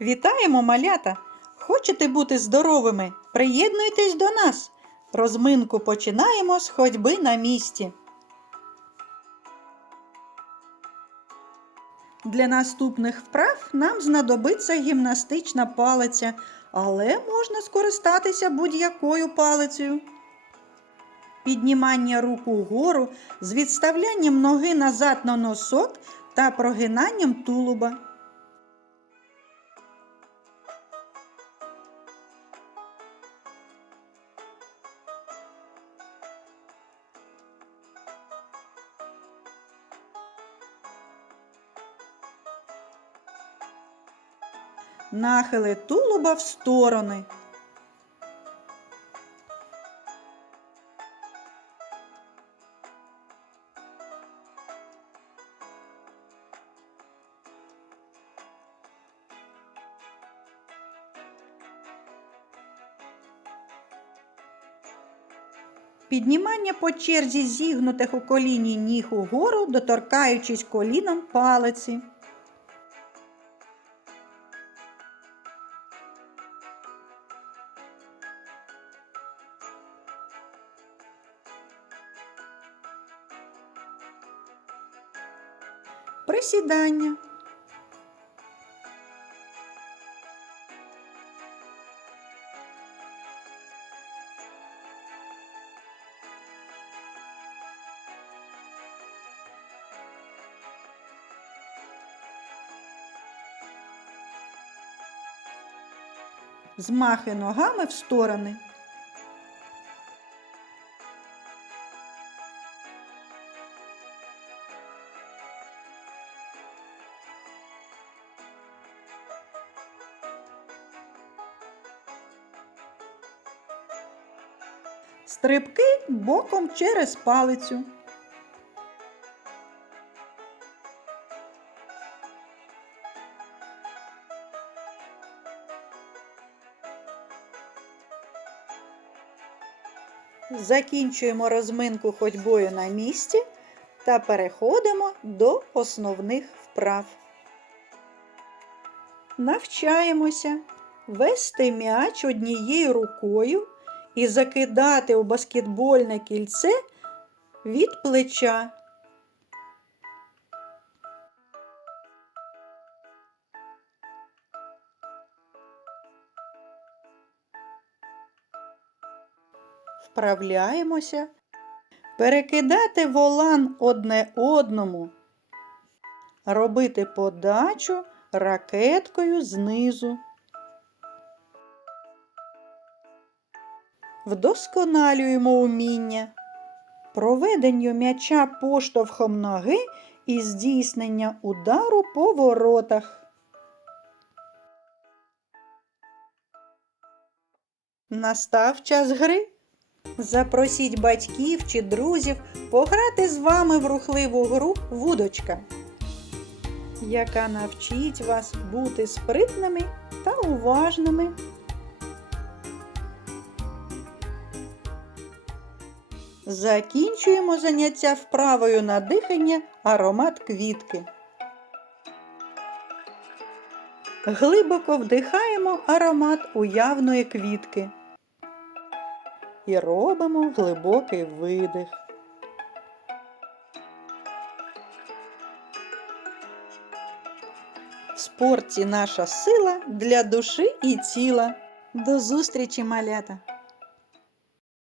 Вітаємо, малята! Хочете бути здоровими? Приєднуйтесь до нас. Розминку починаємо з ходьби на місці. Для наступних вправ нам знадобиться гімнастична палиця, але можна скористатися будь-якою палицею. Піднімання рук угору з відставлянням ноги назад на носок та прогинанням тулуба. Нахили тулуба в сторони. Піднімання по черзі зігнутих у коліні ніг угору, доторкаючись коліном палиці. Присідання. Змахи ногами в сторони. Стрибки боком через палицю. Закінчуємо розминку ходьбою на місці та переходимо до основних вправ. Навчаємося вести м'яч однією рукою і закидати у баскетбольне кільце від плеча. Вправляємося. Перекидати волан одне одному. Робити подачу ракеткою знизу. Вдосконалюємо уміння. Проведенню м'яча поштовхом ноги і здійснення удару по воротах. Настав час гри. Запросіть батьків чи друзів пограти з вами в рухливу гру вудочка, яка навчить вас бути спритними та уважними. Закінчуємо заняття вправою на дихання аромат квітки. Глибоко вдихаємо аромат уявної квітки і робимо глибокий видих. В спорті наша сила для душі і тіла. До зустрічі, малята!